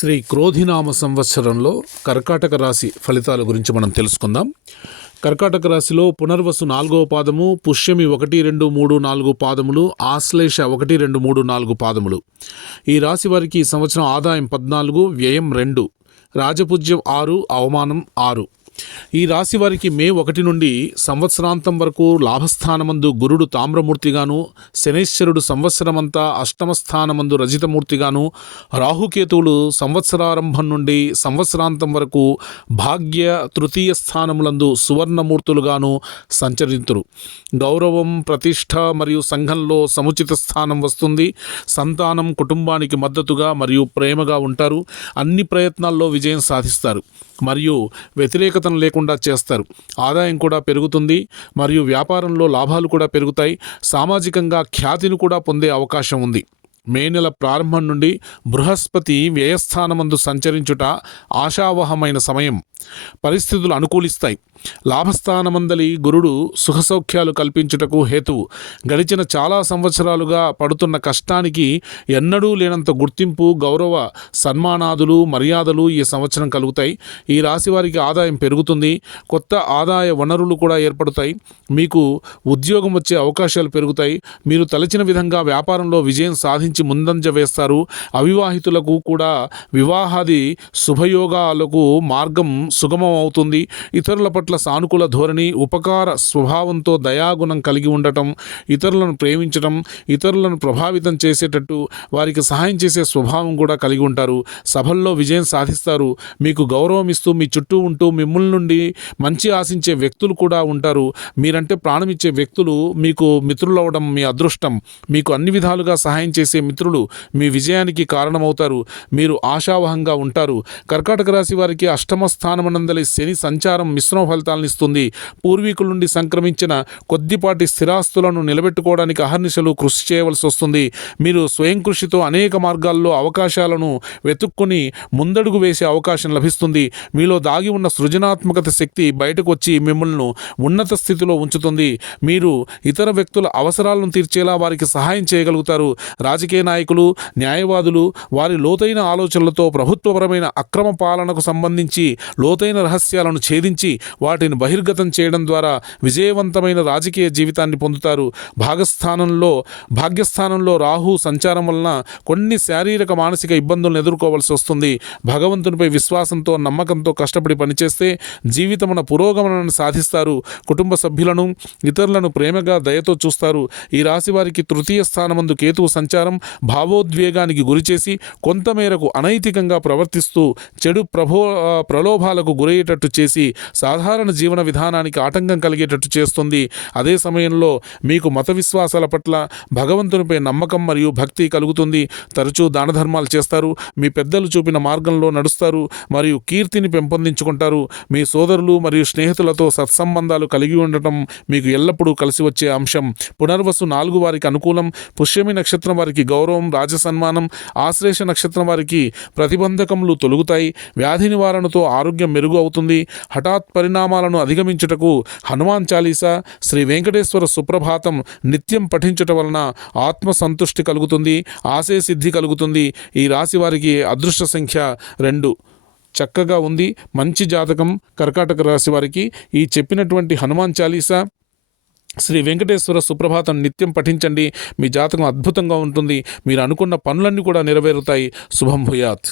శ్రీ క్రోధినామ సంవత్సరంలో కర్కాటక రాశి ఫలితాల గురించి మనం తెలుసుకుందాం. కర్కాటక రాశిలో పునర్వసు 4వ పాదము, పుష్యమి 1, 2, 3, 4 పాదములు, ఆశ్లేష 1, 2, 3, 4 పాదములు. ఈ రాశి వారికి ఈ సంవత్సరం ఆదాయం 14, వ్యయం 2, రాజపూజ్యం 6, అవమానం 6. ఈ రాశి వారికి మే 1 నుండి సంవత్సరాంతం వరకు లాభస్థానమందు గురుడు తామ్రమూర్తిగాను, శనేశ్వరుడు సంవత్సరమంతా అష్టమ స్థానమందు రజితమూర్తిగాను, రాహుకేతువులు సంవత్సరారంభం నుండి సంవత్సరాంతం వరకు భాగ్య తృతీయ స్థానములందు సువర్ణమూర్తులుగాను సంచరింతురు. గౌరవం, ప్రతిష్ట మరియు సంఘంలో సముచిత స్థానం వస్తుంది. సంతానం కుటుంబానికి మద్దతుగా మరియు ప్రేమగా ఉంటారు. అన్ని ప్రయత్నాల్లో విజయం సాధిస్తారు మరియు వ్యతిరేకతను లేకుండా చేస్తారు. ఆదాయం కూడా పెరుగుతుంది మరియు వ్యాపారంలో లాభాలు కూడా పెరుగుతాయి. సామాజికంగా ఖ్యాతిని కూడా పొందే అవకాశం ఉంది. మే నెల ప్రారంభం నుండి బృహస్పతి వ్యయస్థానమందు సంచరించుట ఆశావహమైన సమయం. పరిస్థితులు అనుకూలిస్తాయి. లాభస్థానమందలి గురుడు సుఖసౌఖ్యాలు కల్పించుటకు హేతువు. గడిచిన చాలా సంవత్సరాలుగా పడుతున్న కష్టానికి ఎన్నడూ లేనంత గుర్తింపు, గౌరవ సన్మానాదులు, మర్యాదలు ఈ సంవత్సరం కలుగుతాయి. ఈ రాశి వారికి ఆదాయం పెరుగుతుంది. కొత్త ఆదాయ వనరులు కూడా ఏర్పడతాయి. మీకు ఉద్యోగం వచ్చే అవకాశాలు పెరుగుతాయి. మీరు తలచిన విధంగా వ్యాపారంలో విజయం సాధించి ముందంజ వేస్తారు. అవివాహితులకు కూడా వివాహాది శుభయోగాలకు మార్గం సుగమం అవుతుంది. ఇతరుల పట్ల సానుకూల ధోరణి, ఉపకార స్వభావంతో దయాగుణం కలిగి ఉండటం, ఇతరులను ప్రేమించటం, ఇతరులను ప్రభావితం చేసేటట్టు వారికి సహాయం చేసే స్వభావం కూడా కలిగి ఉంటారు. సభల్లో విజయం సాధిస్తారు. మీకు గౌరవం ఇస్తూ మీ చుట్టూ ఉంటూ మిమ్మల్ని నుండి మంచి ఆశించే వ్యక్తులు కూడా ఉంటారు. మీరంటే ప్రాణమిచ్చే వ్యక్తులు మీకు మిత్రులవడం మీ అదృష్టం. మీకు అన్ని విధాలుగా సహాయం చేసే మిత్రులు మీ విజయానికి కారణమవుతారు. మీరు ఆశావహంగా ఉంటారు. కర్కాటక రాశి వారికి అష్టమ స్థానమనందలి శని సంచారం మిశ్రమ ఫలితాలను ఇస్తుంది. పూర్వీకుల నుండి సంక్రమించిన కొద్దిపాటి స్థిరాస్తులను నిలబెట్టుకోవడానికి అహర్నిశలు కృషి చేయవలసి వస్తుంది. మీరు స్వయం కృషితో అనేక మార్గాల్లో అవకాశాలను వెతుక్కుని ముందడుగు వేసే అవకాశం లభిస్తుంది. మీలో దాగి ఉన్న సృజనాత్మకత శక్తి బయటకు వచ్చి మిమ్మల్ని ఉన్నత స్థితిలో ఉంచుతుంది. మీరు ఇతర వ్యక్తుల అవసరాలను తీర్చేలా వారికి సహాయం చేయగలుగుతారు. రాజకీయ నాయకులు, న్యాయవాదులు వారి లోతైన ఆలోచనలతో ప్రభుత్వపరమైన అక్రమ పాలనకు సంబంధించి లోతైన రహస్యాలను ఛేదించి వాటిని బహిర్గతం చేయడం ద్వారా విజయవంతమైన రాజకీయ జీవితాన్ని పొందుతారు. భాగ్యస్థానంలో రాహు సంచారం వలన కొన్ని శారీరక మానసిక ఇబ్బందులను ఎదుర్కోవాల్సి వస్తుంది. భగవంతునిపై విశ్వాసంతో, నమ్మకంతో కష్టపడి పనిచేస్తే జీవితమున పురోగమనాన్ని సాధిస్తారు. కుటుంబ సభ్యులను, ఇతరులను ప్రేమగా దయతో చూస్తారు. ఈ రాశి వారికి తృతీయ స్థానమందు కేతువు సంచారం భావోద్వేగానికి గురిచేసి కొంతమేరకు అనైతికంగా ప్రవర్తిస్తూ చెడు ప్రలోభాలకు గురయ్యేటట్టు చేసి సాధారణ జీవన విధానానికి ఆటంకం కలిగేటట్టు చేస్తుంది. అదే సమయంలో మీకు మత విశ్వాసాల పట్ల భగవంతునిపై నమ్మకం మరియు భక్తి కలుగుతుంది. తరచూ దాన ధర్మాలు చేస్తారు. మీ పెద్దలు చూపిన మార్గంలో నడుస్తారు మరియు కీర్తిని పెంపొందించుకుంటారు. మీ సోదరులు మరియు స్నేహితులతో సత్సంబంధాలు కలిగి ఉండటం మీకు ఎల్లప్పుడూ కలిసి వచ్చే అంశం. పునర్వసు 4 వారికి అనుకూలం. పుష్యమి నక్షత్రం వారికి గౌరవం, రాజసన్మానం. ఆశ్లేష నక్షత్రం వారికి ప్రతిబంధకములు తొలగుతాయి. వ్యాధి నివారణతో ఆరోగ్యం మెరుగు అవుతుంది. హఠాత్ పరిణామాలను అధిగమించుటకు హనుమాన్ చాలీసా, శ్రీ వెంకటేశ్వర సుప్రభాతం నిత్యం పఠించుట వలన ఆత్మసంతుష్టి కలుగుతుంది, ఆశయ సిద్ధి కలుగుతుంది. ఈ రాశి వారికి అదృష్ట సంఖ్య 2. చక్కగా ఉంది. మంచి జాతకం కర్కాటక రాశి వారికి. ఈ చెప్పినటువంటి హనుమాన్ చాలీసా, శ్రీ వెంకటేశ్వర సుప్రభాతం నిత్యం పఠించండి. మీ జాతకం అద్భుతంగా ఉంటుంది. మీరు అనుకున్న పనులన్నీ కూడా నెరవేరుతాయి. శుభం భూయాత్.